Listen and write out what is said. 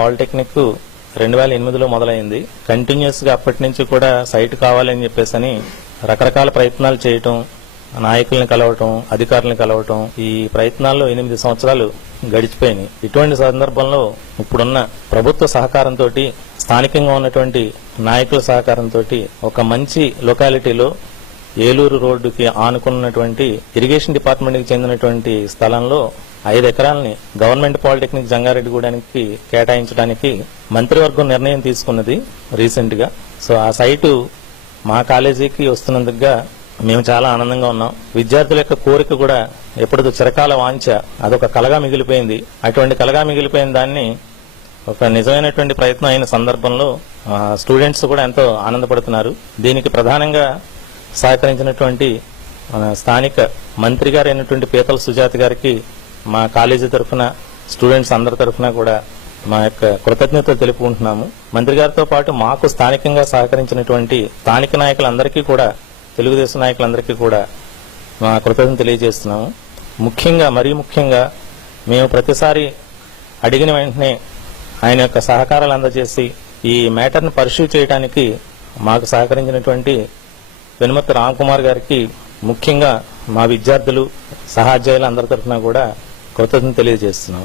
Polytechnic 2008లో మొదలైంది. Continuous గా అప్పటి నుంచి కూడా సైట్ కావాలని చెప్పేసి రకరకాల ప్రయత్నాలు చేయటం, నాయకుల్ని కలవటం, అధికారులను కలవటం, ఈ ప్రయత్నాల్లో 8 సంవత్సరాలు గడిచిపోయినాయి. ఇటువంటి సందర్భంలో ఇప్పుడున్న ప్రభుత్వ సహకారంతో, స్థానికంగా ఉన్నటువంటి నాయకుల సహకారంతో ఒక మంచి లొకాలిటీలో ఏలూరు రోడ్డుకి ఆనుకున్నటువంటి ఇరిగేషన్ డిపార్ట్మెంట్ కి చెందినటువంటి స్థలంలో 5 ఎకరాలని గవర్నమెంట్ పాలిటెక్నిక్ జంగారెడ్డిగూడానికి కేటాయించడానికి మంత్రివర్గం నిర్ణయం తీసుకున్నది రీసెంట్ గా. సో ఆ సైటు మా కాలేజీకి వస్తున్నందుకుగా మేము చాలా ఆనందంగా ఉన్నాం. విద్యార్థుల యొక్క కోరిక కూడా ఎప్పటిదో చిరకాల వాంఛ, అదొక కలగా మిగిలిపోయింది. అటువంటి కలగా మిగిలిపోయిన దాన్ని ఒక నిజమైనటువంటి ప్రయత్నం అయిన సందర్భంలో స్టూడెంట్స్ కూడా ఎంతో ఆనందపడుతున్నారు. దీనికి ప్రధానంగా సహకరించినటువంటి స్థానిక మంత్రి గారు అయినటువంటి పీతల సుజాత గారికి మా కాలేజీ తరఫున, స్టూడెంట్స్ అందరి తరఫున కూడా మా యొక్క కృతజ్ఞతలు తెలుపుకుంటున్నాము. మంత్రి గారితో పాటు మాకు స్థానికంగా సహకరించినటువంటి స్థానిక నాయకులందరికీ కూడా, తెలుగుదేశం నాయకులందరికీ కూడా మా కృతజ్ఞతలు తెలియజేస్తున్నాము. మరీ ముఖ్యంగా మేము ప్రతిసారి అడిగిన వెంటనే ఆయన యొక్క సహకారాలు అందజేసి ఈ మ్యాటర్ను పర్స్యూ చేయడానికి మాకు సహకరించినటువంటి వెనుమత్తి రామ్కుమార్ గారికి, ముఖ్యంగా మా విద్యార్థులు, సహాధ్యాయులు అందరి తరఫున కూడా కృతజ్ఞతలు తెలియజేస్తున్నాం.